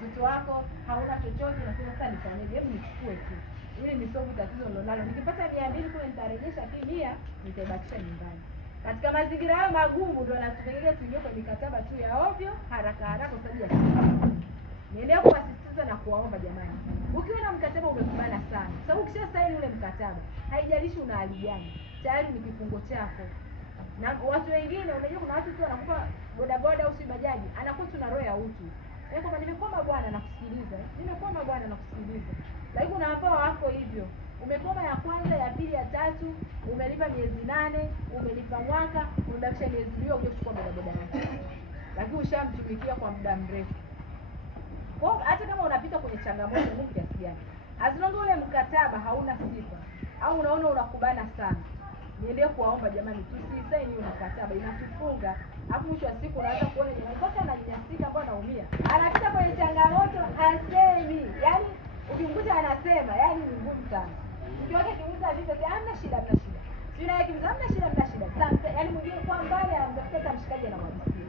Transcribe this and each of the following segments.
mtoto wako hauna chochote, unasema sasa nifanyeje? Hebu nichukue tu ili nisolve tatizo nilonalo. Nikipata 200 kule nitarejesha, lakini 100 nitaibakisha nyumbani. Katika mazingira hayo magumu ndio natupelekea tuingie kwa mikataba tu ya ovyo haraka haraka kwa sababu ya niendelea kuwasisitiza na kuwaomba jamani. Ukiwa na mkataba umekubana sana. Sababu ukisha saini ule mkataba, haijalishi una hali gani, tayari ni kifungo chako. Na watu wengine unajua kuna watu tu wanakupa bodaboda au si bajaji, anakuwa tu na roho ya utu. Kama nimekoma bwana nakusikiliza. Nimekoma bwana nakusikiliza. Lakini kuna ambao wako hivyo. Umekoma ya kwanza, ya pili, ya tatu, umelipa miezi 8, umelipa mwaka, umebakisha miezi 2 uje kuchukua bodaboda yako. Lakini ushamtumikia kwa muda mrefu. Kwa hata kama unapita kwenye changamoto nyingi kiasi gani, as long ule mkataba hauna sifa au unaona unakubana sana, niendelee kuwaomba jamani, tusisaini hiyo mkataba, inatufunga. Hapo mwisho wa siku unaanza kuona jamani mpaka ananyanyasika, ambao anaumia. Anapita kwenye changamoto hasemi. Yaani ukimkuta anasema, yaani ni ngumu sana. Ukiwake kimuuliza vipi, hamna shida, hamna shida. Sio na yake hamna shida, hamna shida. Yaani mwingine kwa mbali anamtafuta mshikaji na mwadisia.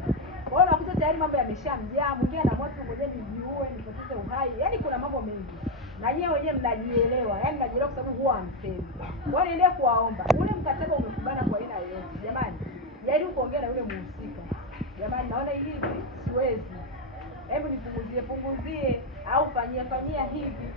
Kwa hiyo unakuta tayari mambo yameshamjaa, mwingine na moto ngoja nijiue, nipoteze uhai. Yaani kuna mambo mengi. Na nyewe wenyewe mnajielewa, yaani mnajielewa kwa sababu huwa hamsemi. Kwa hiyo niendelee kuwaomba. Ule mkataba umekubana kwa aina yoyote. Jamani, jaribu kuongea na yule mhusika. Jamani naona hivi siwezi. Hebu nipunguzie au fanyia hivi.